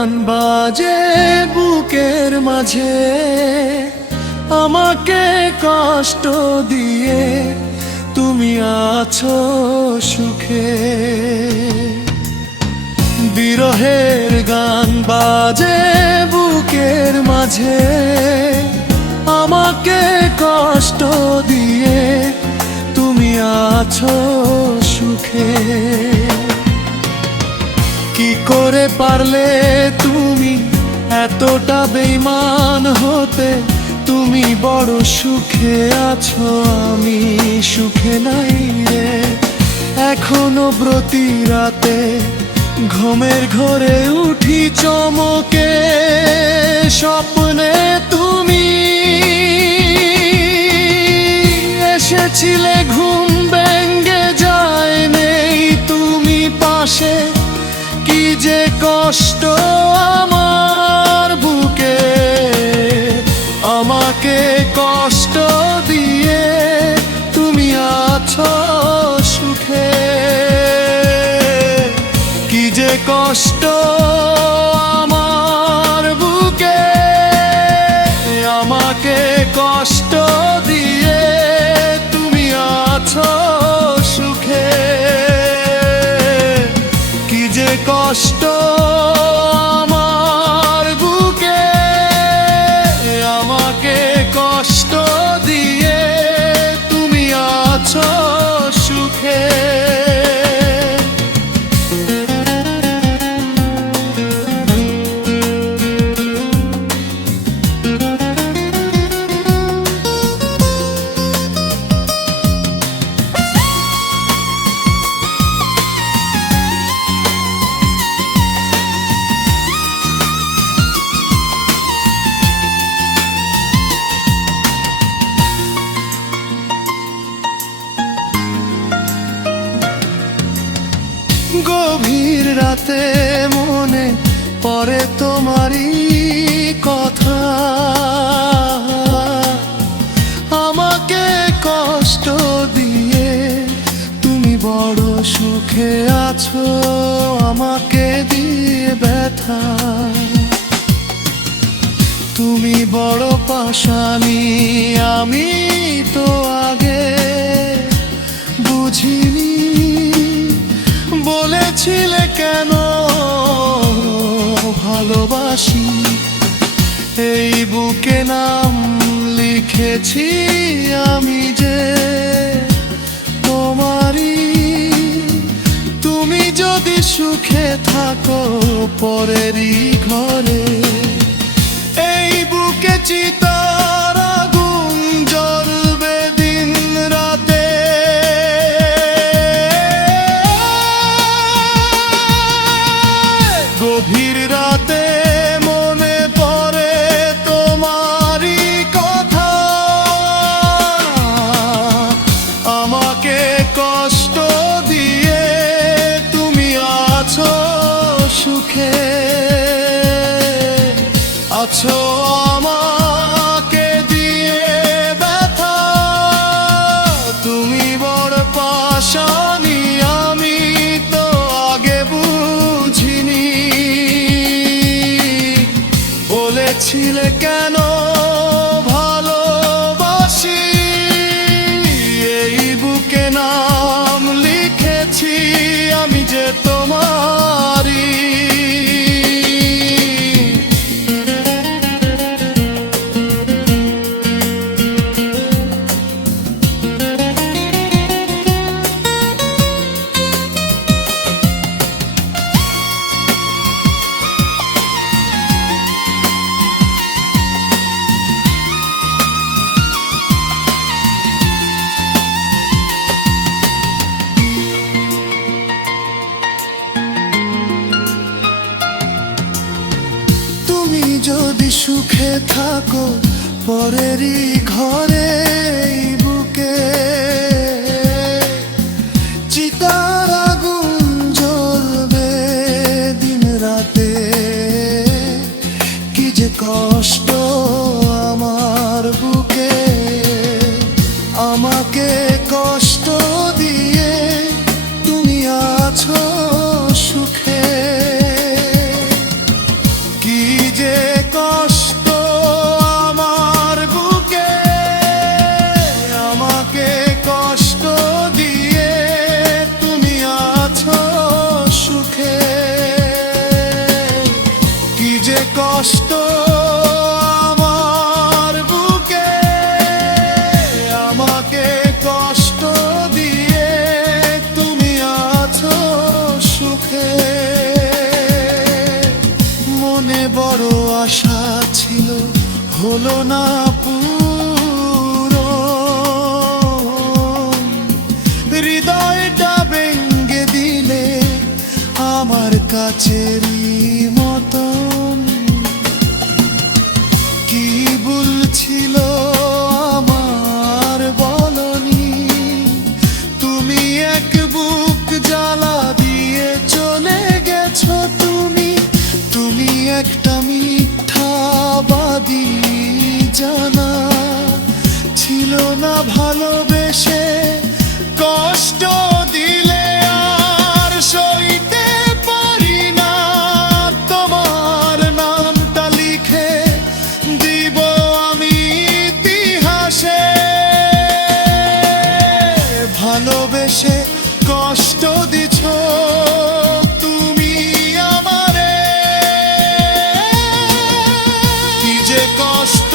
গান বাজে বুকের মাঝে, আমাকে কষ্ট দিয়ে তুমি আছো সুখে। বিরহের গান বাজে বুকের মাঝে, আমাকে কষ্ট দিয়ে তুমি আছো সুখে। কি করে পারলে তুমি এতটা বেঈমান হতে? তুমি বড় সুখে আছো, আমি সুখে নাই রে। এখনো প্রতি রাতে ঘুমের ঘরে উঠি চমকে, স্বপ্নে তুমি এসেছিলে, ঘুম ভেঙে যায় নেই তুমি পাশে। কি যে কষ্ট আমার বুকে, আমাকে কষ্ট দিয়ে তুমি আছো সুখে। কি যে কষ্ট আমার বুকে, আমাকে কষ্ট দিয়ে তুমি আছো সুখে। কি যে কষ্ট আমার বুকে, আমাকে কষ্ট দিয়ে তুমি আছো সুখে। গভীর রাতে মনে পড়ে তোমারই কথা, আমাকে কষ্ট দিয়ে তুমি বড় সুখে আছো, আমাকে দিয়ে ব্যথা। তুমি বড় পাশানি, আমি তো আগে বুঝিনি। বলেছিলে কেন ভালোবাসি, এই বুকে নাম লিখেছি আমি যে তোমারই। তুমি যদি সুখে থাকো পরেরই ঘরে, এই বুকে চিতার আগুন জ্বলবে দিন রাতে। গভীর রাতে মনে পড়ে তোমারই কথা, আমাকে কষ্ট দিয়ে তুমি আছো সুখে। আছো আমাকে দিয়ে ব্যথা, তুমি বড় পাশানি, আমি তো আগে বুঝিনি। বলেছিলে কেন ভালোবাসি, এই বুকে নাম লিখেছি আমি যে তোমারই। যদি সুখে থাকো পরেরই ঘরে, বুকে চিতার আগুন জ্বলবে দিন রাতে। কি যে কষ্ট আমার বুকে, আমাকে কষ্ট দিয়ে তুমি আছো সুখে। হলো না পুরো, হৃদয়টা ভেঙে দিলে আমার কাছেরই মতন। কি ভুল ছিল আমার বলনি, তুমি এক বুক জ্বালা দিয়ে চলে গেছো। তুমি একটা মিথ্যাবাদী, জানা ছিল না ভালোবেসে কষ্ট দিলে আর সইতে পারি না। তোমার নামটা লিখে দিব আমি ইতিহাসে, ভালোবেসে কষ্ট দিছো তুমি আমারে। কি যে কষ্ট